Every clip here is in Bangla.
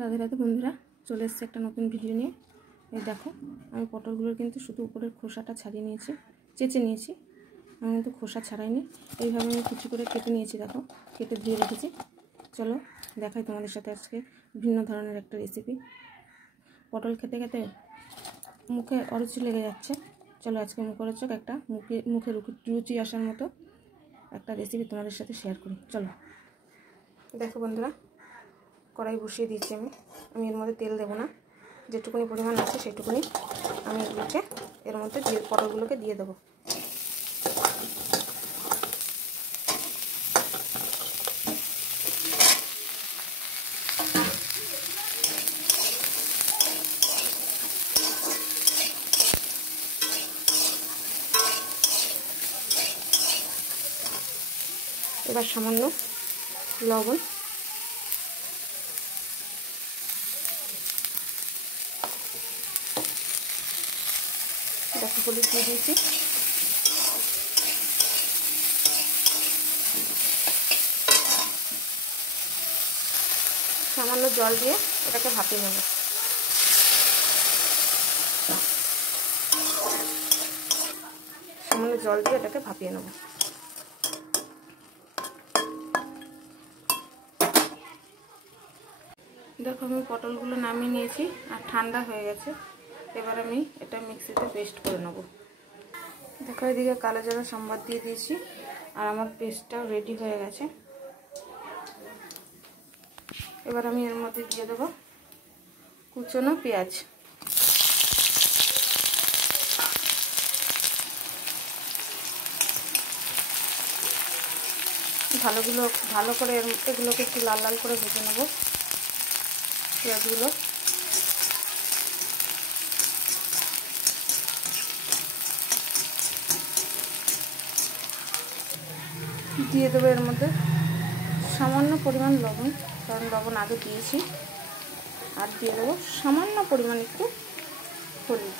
রাধে রাধে বন্ধুরা, চলে এসেছে একটা নতুন ভিডিও নিয়ে। এই দেখো, আমি পটলগুলোর কিন্তু শুধু উপরের খোসাটা ছাড়িয়ে নিয়েছি, চেঁচে নিয়েছি। আমি কিন্তু খোসা ছাড়াইনি, এইভাবে আমি কুচি করে কেটে নিয়েছি। দেখো, কেটে ধুয়ে রেখেছি। চলো দেখাই তোমাদের সাথে আজকে ভিন্ন ধরনের একটা রেসিপি। পটল খেতে খেতে মুখে অরুচি লেগে যাচ্ছে। চলো আজকে মুখরোচক একটা মুখে রুচি আসার মতো একটা রেসিপি তোমাদের সাথে শেয়ার করি। চলো দেখো বন্ধুরা, কড়াই বসিয়ে দিয়েছি আমি এর মধ্যে তেল দেবো না, যেটুকুনি পরিমাণ আছে সেটুকুনি আমি এগুলোকে এর মধ্যে পটলগুলোকে দিয়ে দেবো। এবার সামান্য লবণ, দেখো হলুদ দিয়ে দিয়েছি, সামান্য জল দিয়ে এটাকে ভাপিয়ে নেব। সামান্য জল দিয়ে এটাকে ভাপিয়ে নেব। দেখো আমি পটলগুলো নামিয়ে নিয়েছি আর ঠান্ডা হয়ে গেছে। এবার আমি এটা মিক্সিতে পেস্ট করে নেব। দেখো এদিকে কালো জিরা সম্বাদ দিয়ে দিয়েছি আর আমার পেস্টটাও রেডি হয়ে গেছে। এবার আমি এর মধ্যে দিয়ে দেবো কুচনো পেঁয়াজ। ভালো করে এগুলোকে একটু লাল লাল করে ভেজে নেব পেঁয়াজগুলো। দিয়ে দেবো এর মধ্যে সামান্য পরিমাণ লবণ, কারণ লবণ আগে দিয়েছি। আর দিয়ে দেবো সামান্য পরিমাণ একটু হলুদ।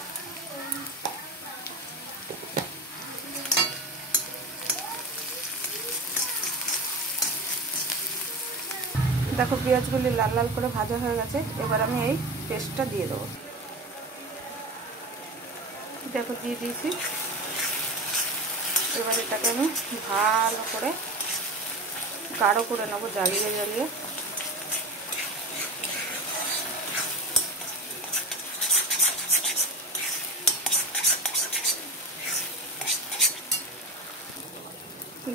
দেখো পেঁয়াজগুলি লাল লাল করে ভাজা হয়ে গেছে। এবার আমি এই পেস্টটা দিয়ে দেবো। দেখো দিয়ে দিয়েছি। এবার এটাকে আমি ভালো করে গাঢ় করে নেবো, জ্বালিয়ে জ্বালিয়ে।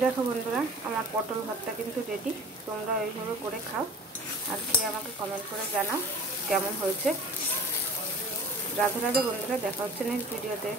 দেখো বন্ধুরা, আমার পটল ভাতটা কিন্তু রেডি। তোমরা এইভাবে করে খাও আর খেয়ে আমাকে কমেন্ট করে জানাও কেমন হয়েছে। রাধে রাধে বন্ধুরা, দেখা হচ্ছে নেক্সট ভিডিওতে।